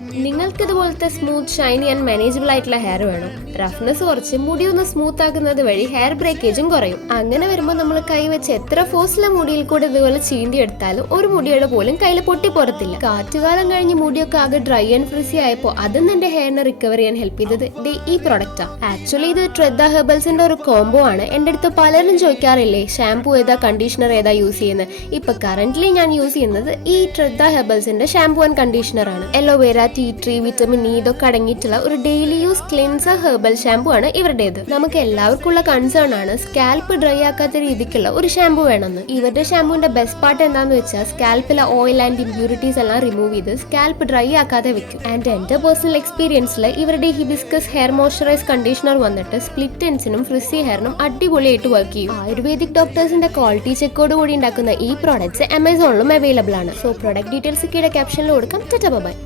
നിങ്ങൾക്ക് ഇതുപോലത്തെ smooth Shiny and manageable ആയിട്ടുള്ള ഹെയർ വേണം. റഫ്നെസ് കുറച്ച് മുടി ഒന്ന് സ്മൂത്ത് ആക്കുന്നത് വഴി ഹെയർ ബ്രേക്കേജും കുറയും. അങ്ങനെ വരുമ്പോൾ നമ്മൾ കൈ വെച്ച് എത്ര ഫോഴ്സിലെ മുടിയിൽ കൂടെ ഇതുപോലെ ചീന്തി എടുത്താലും ഒരു മുടിയുടെ പോലും കയ്യിൽ പൊട്ടി പുറത്തില്ല. കാറ്റുകാലം കഴിഞ്ഞ് മുടിയൊക്കെ ആകെ ഡ്രൈ ആൻഡ് ഫ്രിസി ആയപ്പോൾ അതും എന്റെ ഹെയറിനെ റിക്കവർ ചെയ്യാൻ ഹെൽപ്പ് ചെയ്തത് ഈ പ്രൊഡക്റ്റാ. ആക്ച്വലി ഇത് ട്രെദ്ദ ഹെർബൽസിന്റെ ഒരു കോംബോ ആണ്. എന്റെ അടുത്ത് പലരും ചോദിക്കാറില്ലേ ഷാംപൂ ഏതാ കണ്ടീഷണർ ഏതാ യൂസ് ചെയ്യുന്നത്. ഇപ്പൊ കറന്റ്ലി ഞാൻ യൂസ് ചെയ്യുന്നത് ഈ ട്രെദ്ദ ഹെർബൽസിന്റെ ഷാംപൂ ആൻഡ് കണ്ടീഷണർ ആണ്. Aloe vera, tea tree, vitamin E ഇതൊക്കെ അടങ്ങിയിട്ടുള്ള ഒരു ഡെയിലി യൂസ് ക്ലിൻസർ ഹെർബൽ ഷാംപൂ ആണ് ഇവരുടേത്. നമുക്ക് എല്ലാവർക്കും ഉള്ള കൺസേൺ ആണ് സ്കാൽപ്പ് ഡ്രൈ ആക്കാത്ത രീതിക്കുള്ള ഒരു ഷാംപൂ വേണമെന്ന്. ഇവരുടെ ഷാംപൂവിന്റെ ബെസ്റ്റ് പാർട്ട് എന്താന്ന് വെച്ചാൽ സ്കാൽപ്പിലെ ഓയിൽ ആൻഡ് ഇമ്പ്യൂരിറ്റീസ് എല്ലാം റിമൂവ് ചെയ്ത് സ്കാൽപ്പ് ഡ്രൈ ആക്കാതെ വെക്കും. ആൻഡ് എന്റെ പേഴ്സണൽ എക്സ്പീരിയൻസിൽ ഇവരുടെ ഹിബിസ്കസ് ഹെയർ മോയ്സ്ചറൈസ് കണ്ടീഷണർ വന്നിട്ട് സ്പ്ലിറ്റ് എൻഡ്സിനും ഫ്രിസി ഹെയറിനും അടിപൊളിയായിട്ട് വർക്ക് ചെയ്യും. ആയുർവേദിക് ഡോക്ടേഴ്സിന്റെ ക്വാളിറ്റി ചെക്കോട് കൂടി ഉണ്ടാക്കുന്ന ഈ പ്രോഡക്ട്സ് ആമസോണിലും അവൈലബിൾ ആണ്. സോ പ്രൊഡക്റ്റ് ഡീറ്റെയിൽസ് കീഴെ ക്യാപ്ഷനിൽ കൊടുക്കാം. Tata bye.